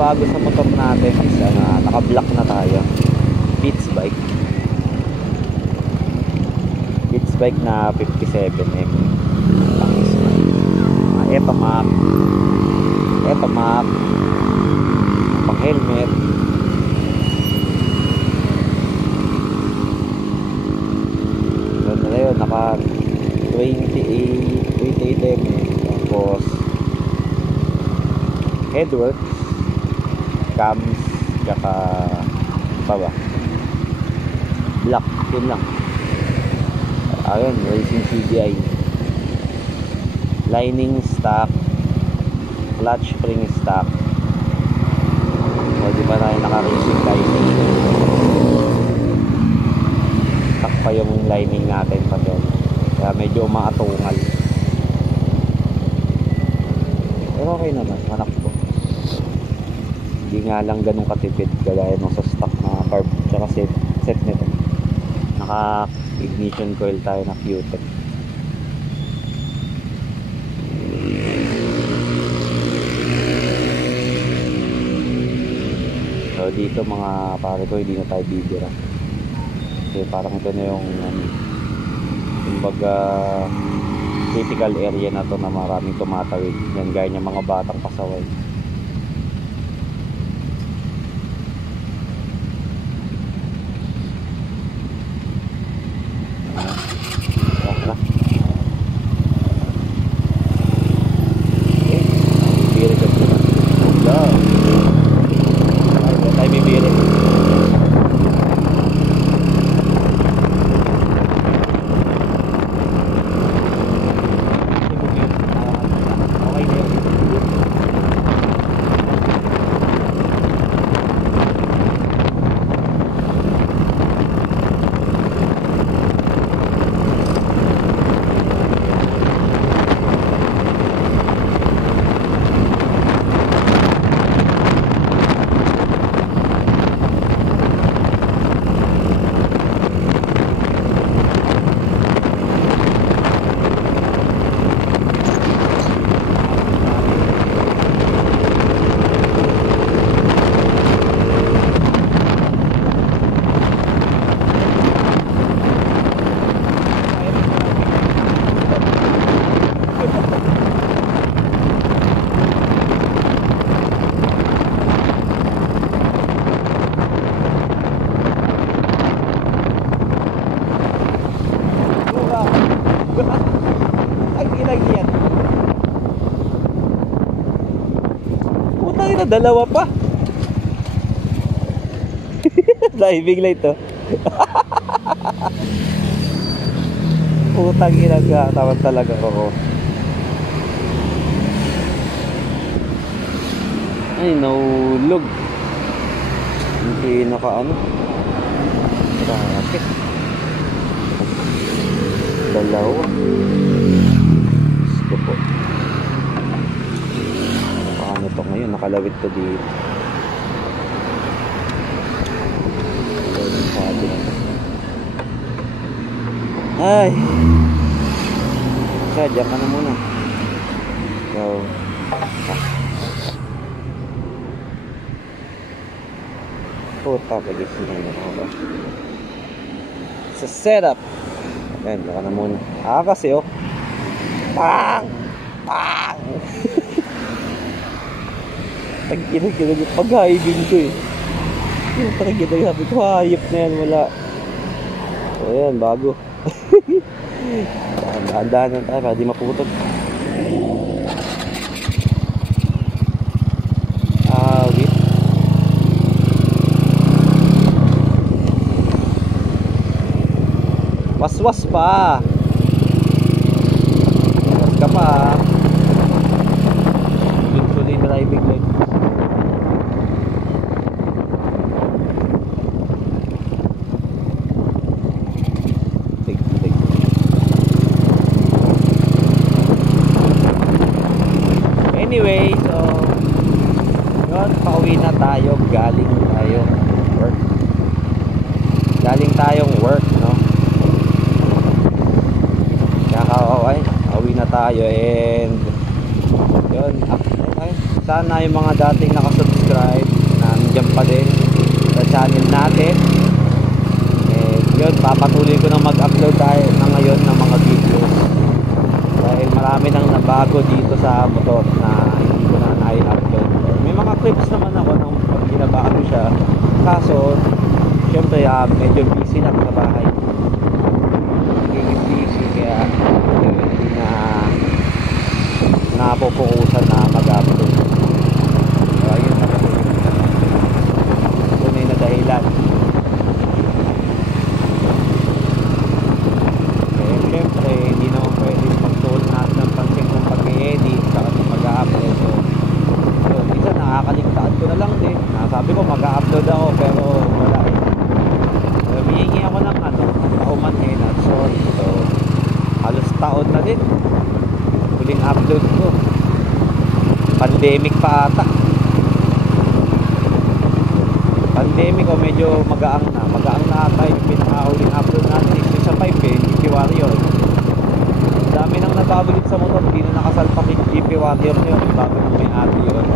bago sa motor natin is naka-block na tayo. Pitts bike na 57M pang isma. Etomac pang helmet. Ganda na yun, naka 28M. Tapos headworks, cams, tsaka pa ba? Black, yun lang. Ayun, racing CDI. Lining stock, clutch spring stock. O, di ba na naka-racing lining? Stock pa yung lining natin pa doon. Kaya medyo maatungal. Pero okay naman, manak ko. Hindi nga lang ganun katipid kagaya nung sa stock na carb tsaka set nito. Naka ignition coil tayo na Q-Tech. So dito mga pare ko, hindi na tayo bibira kasi parang ito na yung kumbaga critical area na to na maraming tumatawid yan, gaya ng mga batang pasaway. Dalawa pa. Driving light to. Putang ina, tawag talaga ako. Ay, nahulog. Hindi naka-ano. Racket. Dalawa. Gusto po. Paano to ngayon? Nakalawit to dito. Ay. Kaya, dyan ka na muna. So, puta, pagising na ako ba? Sa setup. Ayan, dyan ka na muna. Kasi oh. Pang! Pang! Tag-ina-ina yung pag-hiving ko eh. Yung tag-ina-ina ko, hayop na yan, wala. So ayan, bago. Dahan-dahan na tayo para di maputol. Wait. Was-was pa. Was ka pa. Tuloy driving light. Anyway, so yun, pauwi na tayo. Galing tayong work, no? Kaya pauwi na tayo and yun, up na tayo. Sana yung mga dating nakasubscribe na nandiyan pa din sa channel natin, yun, papatuloy ko na mag-upload tayo na ngayon ng mga videos dahil marami nang nabago dito sa motor na hindi ko na na-upload. May mga clips naman ako nung pag binabago siya, kaso syempre medyo busy lang sa bahay, nagiging busy, kaya hindi na napupukusan na mag-upload. So ayun na kasi tunay na dahilan. Siyempre, hindi naman pwede magtuon natin ng pansin kung pag-edit saka mag-upload. So, yun, isa nakakaligtaan ko na lang din. Sabi ko mag-upload ako pero wala eh. So, humihingi ako ng paumanhin at sorry. So, halos taon na din huling upload ko. Pandemic pa ata. Pandemic o medyo magaang na ata yung pinakahuling upload natin is sa 5 GP Warrior. Dami nang nababalit sa motor, hindi na nakasalpak yung GP Warrior na yun, bago may ate yun.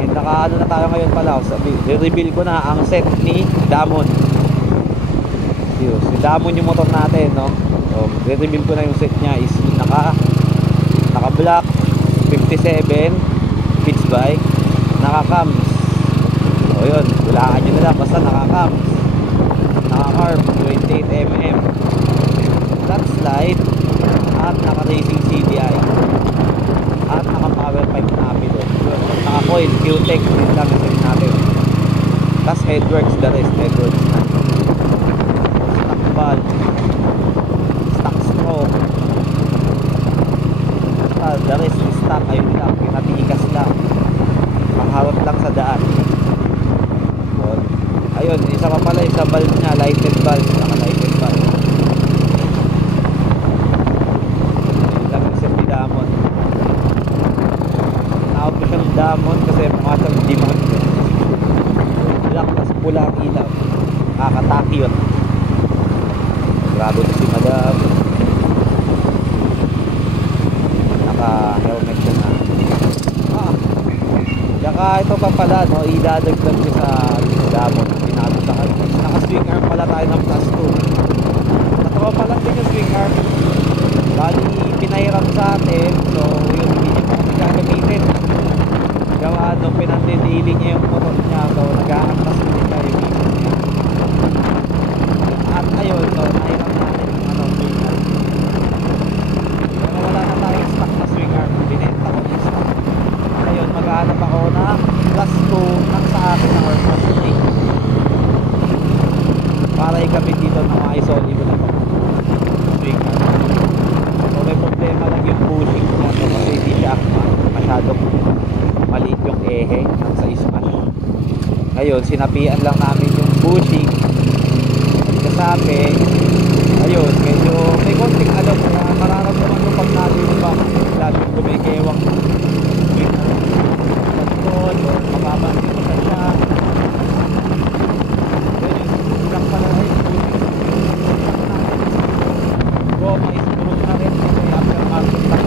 And nakaano na tayo ngayon pala, reveal ko na ang set ni Damon. Si Damon yung motor natin, no? So, reveal ko na yung set niya is naka black 57 pitch bike, naka cams. So yun, hulaan nyo na lang, basta naka-cams, naka-carb 28mm, flat slide, at naka-racing CDI, at naka-power pipe na apilo, naka-coil, Q-Tech din lang yung natin. Tapos headworks, the rest headworks na, stock valve, stock stroke, the rest is stock, ayun lang, pinatikas lang, pangharap lang sa daan. Ayun, isa pa pala, isa valve niya, lighted valve, naka-lighted valve. Yun lang yung set ni Damon. Tinawag ko siyang Damon kasi mukha siyang demon. Black, tas pula ang ilaw. Nakakatakiyot. Grabe si Madam. Naka-helmet siya na. Saka ito pa pala, no, idadagdag ko sa Damon. Naka-swing arm pala tayo ng plus 2. Natawa pala din yung swing arm. Bali, pinahiram sa atin. So, yun, hindi niya pa kami gagamitin. Gawa nung pinandidili niya yung motor niya. So, nag-aangkas din tayo yung business niya. At ayun, so, nahiram natin yung swing arm. Pero wala na tayong stock na swing arm. Binenta ko yung stock. Ayun, mag-aanap ako na plus 2 nang sa akin na or plus 3. Para ikabit dito ng mga isoli ko na swing arm. So may problema lang yung bushing niya kasi hindi siya masyadong maliit yung ehe ng sa smash. Ngayon sinapian lang namin yung bushing kasabi. Ayun, medyo may konting alam na mararamdaman ko pag natin pa lalo yung kumikewang swing arm control or mababansin ko sa siya. Pala ay goma is puro na rin kasi aftermarket lang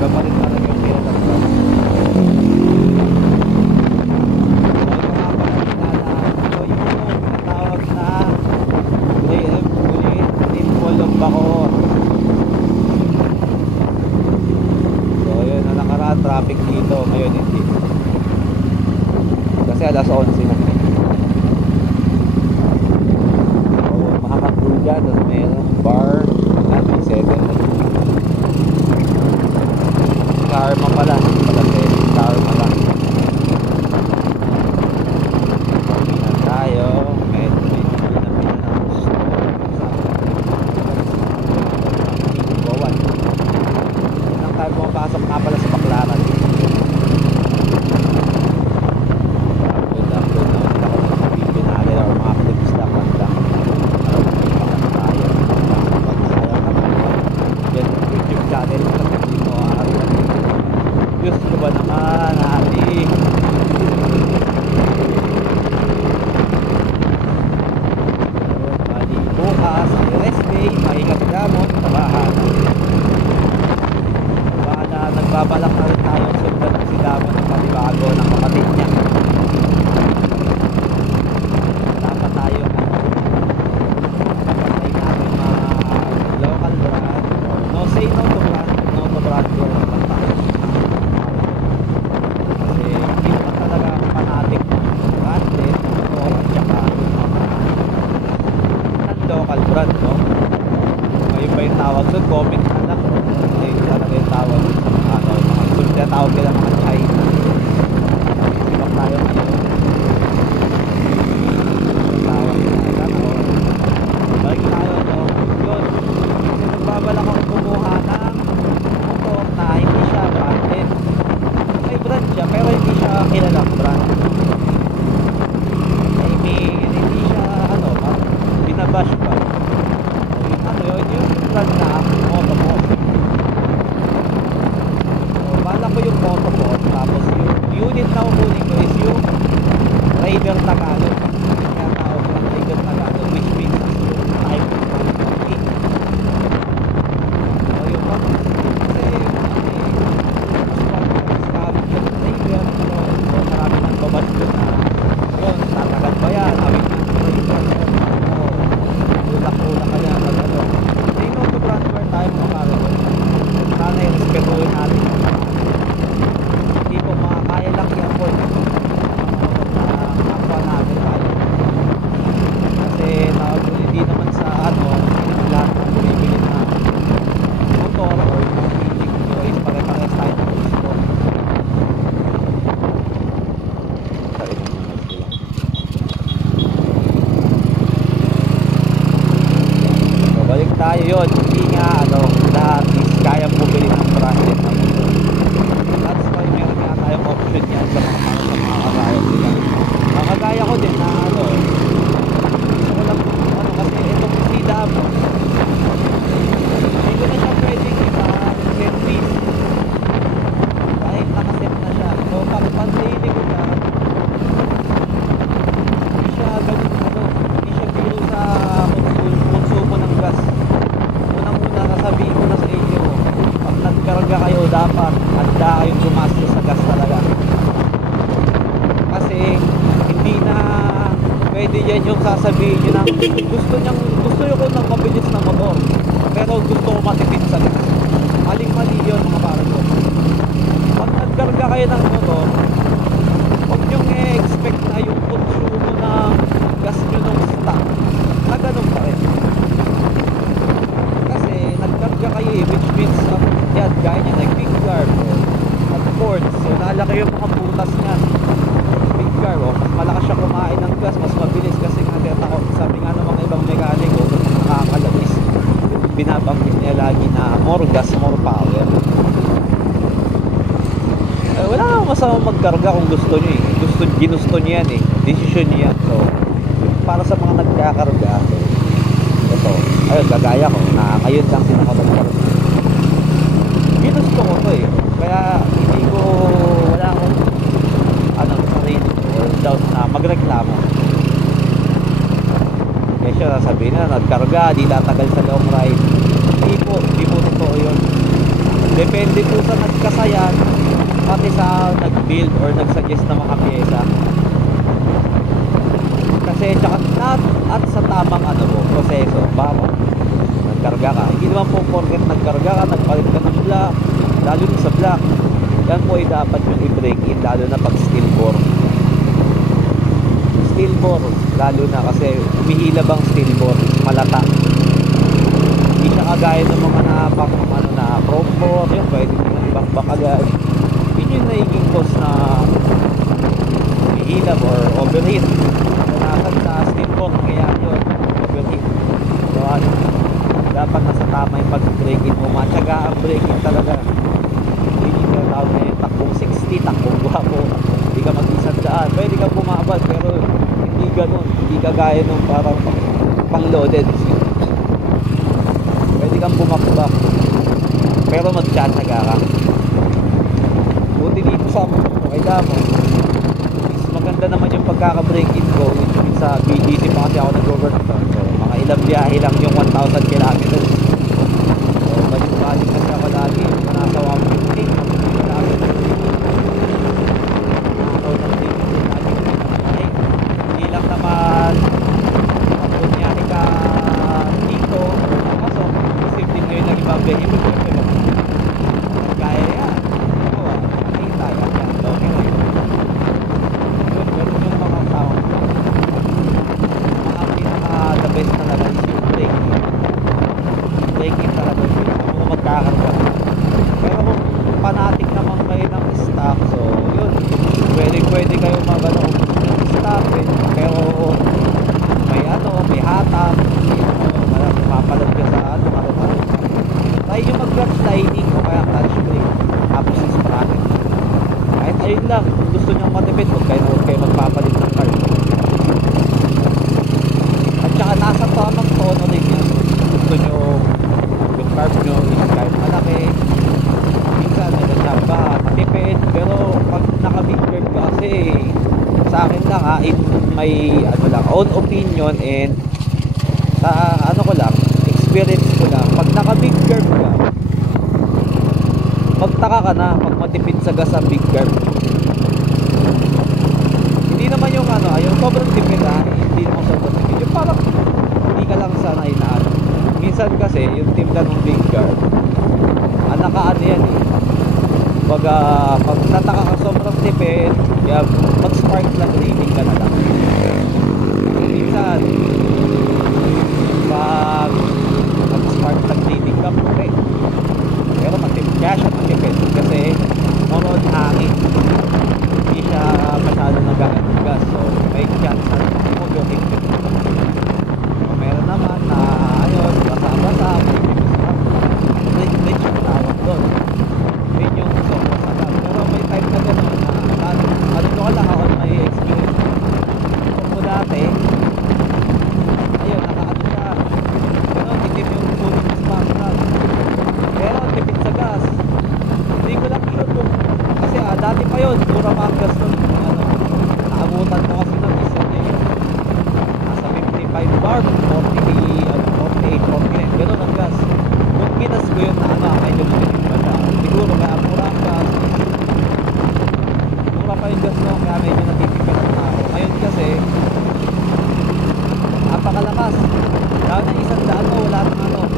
gapalit na rin yung pera so ito nga pala ito yung pinatawag na ulit involve ako. So yun, nakaraan traffic dito ngayon hindi kasi alas 11 na. So, makakagruga, tapos mayroong bar at may 7. Karma pala 7. Karma lang. Pagin na tayo. Medyo may pinapin na gusto. Bawan. Yun ang tayo pumapasok nga pala sa Baclaran. Gusto ko ba naman Ano ba yung tawag doon? Comment na lang. Ayun talaga yung tawag doon sa mga ano, mga tawag nila mga China. Sibak tayo ngayon. Tawag na. Sana o. Balik tayo no. Yun. Kasi nagbabalak ako kumuha ng motor na hindi siya branded. May brand siya pero hindi siya kilalang brand. I mean, hindi siya ano, binabash pa. Ano yun, yung brand na Motopod. So, bala ko yung Motopod. Tapos yung unit na kukunin ko is yung Raider Tagalog. Kaya tawag ng Raider Tagalog, which means yung type of quality. So yung kasi mas kahapit siya ng Raider. So marami nang babash ko na yun, tatagal ba yan? Awit ng Raider. Ulak-ulak kaya mag ano. They know to transfer tayo mga kargo. Sana yung respetuhin natin. Hindi po makakaya lang i-afford na kapwa natin tayo. Kasi hindi naman sa ano, hindi naman lahat ng bumibili na motor or hindi ko is pare-pares tayo ng gusto. Balik tayo yun, hindi nga ano, lahat is kayang bumili ng branded na motor. That's why meron nga tayong option yan sa mga kagaya nila. Mga kagaya ko din na ano, gusto ko lang ano, kasi itong CW hindi ko na siya pwedeng set list kahit nakaset na siya. So pag-daily ko na hindi siya ganun ano, hindi siya biro sa konsumo ng gas. Unang-una sasabihin ko na sa inyo, pag nagkarga kayo dapat handa kayong gumastos sa gas talaga. Kasi hindi na pwede yan yung sasabihin nyo na gusto nyo ko ng mabilis na motor pero gusto ko matipid sa gas. Maling-mali yun mga paragon. Pag nagkarga kayo ng motor, huwag nyo i-expect na yung konsumo ng gas nyo nung stock na ganun pa rin. Kasi nagkarga kayo which means yan, gaya nyo nag-big car at port, so lalaki yung mga butas nyan. Big car, mas malakas siya kumain ng gas, mas mabilis kasi nga sabi nga ng mga ibang mekaniko nakakalabis, binabanggit niya lagi na more gas, more power. Wala akong masama magkarga kung gusto nyo ginusto nyo yan desisyon nyo yan. So para sa mga nagkakarga, ito, ayun, gagaya ko na ngayon lang din ako nagkarga. Ginusto ko to kaya hindi ko, wala akong sarili or doubt na magreklamo. Kaya siya sasabihin na nagkarga, di tatagal sa long ride. Hindi po totoo yun. Depende po sa nagkasayan, pati sa nag-build or nag-suggest na mga pyesa. Kasi tsaka at sa tamang proseso. Baka nagkarga ka, hindi naman po porket nagkarga ka, nagpalit ka ng block, lalo na sa block, yan po ay dapat yung i-break in, lalo na pag steel bore, lalo na kasi humihilab ang steel bore, malata. Hindi siya kagaya ng mga na chrome bore, yun pwede nyo ibang bakagad. Yun yung nagiging cause na humihilab or overheat. Nasa sa steel bore, kaya yun overheat. So dapat nasa tama yung pag-braking mo, matyaga ang braking talaga. Hindi yung tawag na yung takbong 60, takbong guwapo, hindi ka mag-isang daan, pwede ka bumabad pero hindi ganun, hindi kagaya nung parang pang-loaded. Pwede kang bumakbak pero magtsatsaga ka. Buti dito sa kaya mo is maganda naman yung pagkaka-braking ko, which means sa BGC pa kasi ako nag-work to. So mga ilang biyahe lang yung 1,000 kilometers. So balik-balik kasi ako lagi nasa 150 hindi lang naman magpunyahe ka dito pasok, isip din ngayon lang ibabiyahe mo kaya yan nakita yan okay na yun. Ganun yung mga tawag mga pinaka the best talaga is yung braking check-in talaga kung magkakaroon. Pero kung fanatic naman kayo ng stock, so yun, pwede kayo magano ng stock pero may may hatang, mapapalad ka sa marunong. Try nyo mag-clutch sliding o kaya clutch brake, tapos yung sprocket. Kahit ayun lang, kung gusto nyo matipid, huwag kayo magpapalit ng car. At saka nasa tamang tono rin yan. Gusto nyo yung carb nyo is kahit malaki, minsan nagandang ba matipid, pero pag naka-big curve ka kasi, sa akin lang in may own opinion and sa ko lang, experience ko lang, pag naka-big curve ka, magtaka ka na pag matipid sa gas ang big curve. Hindi naman yung yung sobrang tipid hindi naman sobrang tipid. Yung parang hindi ka lang sanay na minsan kasi yung timpla ng big curve, yan pag nataka ka sobrang tipid, kaya mag-spark lang, reading ka na lang. Minsan pag mag-spark lang, reading ka okay. Pero kaya siya matipid kasi moron hangin, hindi siya masyado nagagat ng gas, so may chance na mag-hit. Meron naman na basa-basa, rich ang tawag doon, yun yung sobrang sarap. Pero may time na gano'n na ko lang ako may experience. Kung dati ayun, siya gano'n, itim yung puno ng spark plug, pero tipid sa gas. Hindi ko lang sure kung kasi dati pa yun, mura pa ang gas nun. Naabutan ko kasi nun isa nasa 55 bar, 48, 49, gano'n ang gas. Kung ginas ko yun na medyo matipid pa siya, siguro kaya mura ang gas, mura pa yung gas nun, kaya medyo natitipan na ako. Ngayon kasi napakalakas, lalo na isang daan mo, wala nang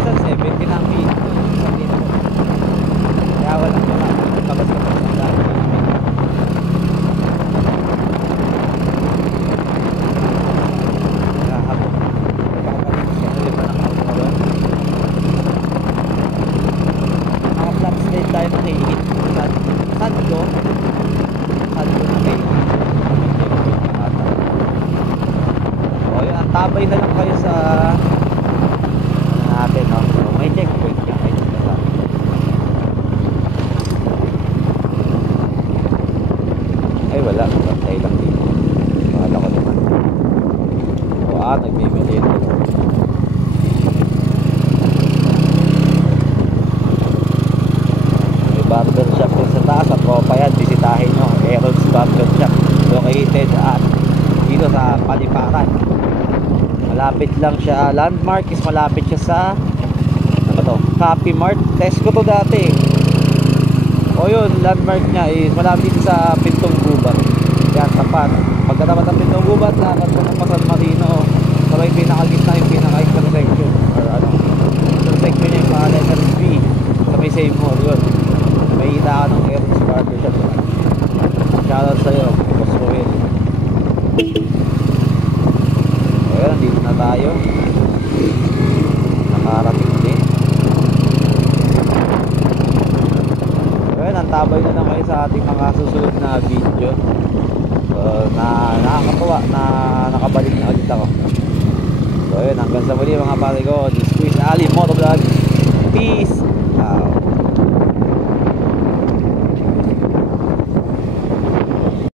isang 70 na ang feet, isang dito. Kaya wala pagas ka pa isang daan. Tayo nakihit sadlo na kayo o yun, ang tabay na lang kayo sa natin so, may checkpoint ay wala, pantay lang dito wala ko naman nagmimili barber shop din sa taas, at tropa yan, bisitahin nyo, Aaron's Barber Shop, located at dito sa Paliparan. Malapit lang siya, landmark is malapit siya sa Copy Mart. Test ko to dati o yun, landmark niya is malapit sa Pintong Gubat, yan, tapat. Pagkatapat ng Pintong Gubat, lakad ko ng San Marino, so may pinakagitna yung pinaka-intersection or intersection niya yung mga letter B sa may same mall, yun may hita ka ng Aaron's Barber Shop. Shoutout sa'yo, Boss Roel. Ayan, dito na tayo, nakarating din. Ayan, ang tabay na lang kayo sa ating mga susunod na video. So, nakakatuwa na nakabalik na ulit ako. So ayan, hanggang sa muli mga pare ko, this is Ali Motovlog. Peace out.